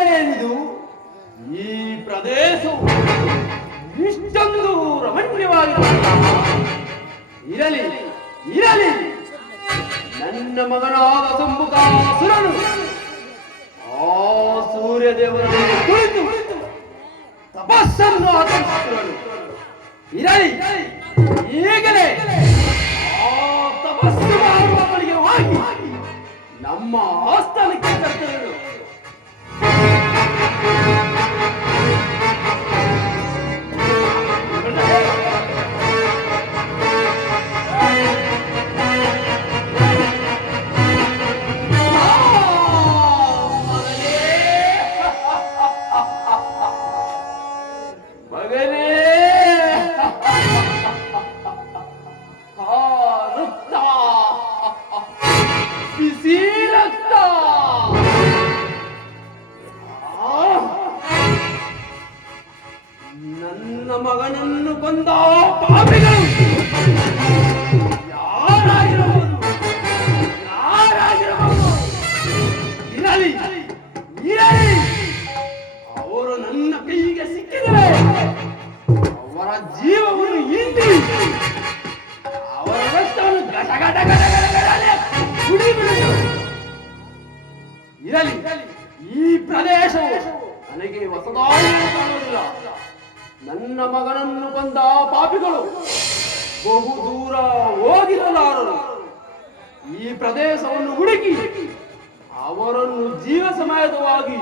ಇದೇನಿದು? ಈ ಪ್ರದೇಶವು ಇಷ್ಟೊಂದು ರಮಣೀಯವಾಗಿರುವಂತಹ ಇರಲಿ ಇರಲಿ, ನನ್ನ ಮಗನಾದ ಸಂಬುಕಾಸುರನು ಆ ಸೂರ್ಯದೇವರನ್ನು ಕುಳಿತು ತಪಸ್ಸನ್ನು ಆಚರಿಸುತ್ತಿರಲು ಇರಲಿ. ಈಗಲೇ ಆ ತಪಸ್ಸು ಮಾಡುವ ಬಳಿಗೆ ಹೋಗಿ ನಮ್ಮ ಆಸ್ಥಾನಕ್ಕೆ ಕರ್ತವ್ಯಗಳು. ನನ್ನ ಮಗನನ್ನು ಕೊಂದ ಪಾಪಿಗಳು ಯಾರಾಗಿರಬಹುದು ಇರಲಿ ಇರಲಿ, ಅವರು ನನ್ನ ಕೈಗೆ ಸಿಕ್ಕಿದರೆ ಅವರ ಜೀವವನ್ನು ಹಿಂಡಿ ಅವರ ರಕ್ತವನ್ನು ಗಟ ಗಟ ಗಟ ಕುಡಿಬಿಡಲು. ಇರಲಿ, ಈ ಪ್ರದೇಶವು ನನಗೆ ಹೊಸದಾಗಿ ಕಾಣುವುದಿಲ್ಲ. ನನ್ನ ಮಗನನ್ನು ಕೊಂದ ಪಾಪಿಗಳು ಬಹು ದೂರ ಹೋಗಿರಲಾರರು. ಈ ಪ್ರದೇಶವನ್ನು ಹುಡುಕಿ ಅವರನ್ನು ಜೀವ ಸಮೇತವಾಗಿ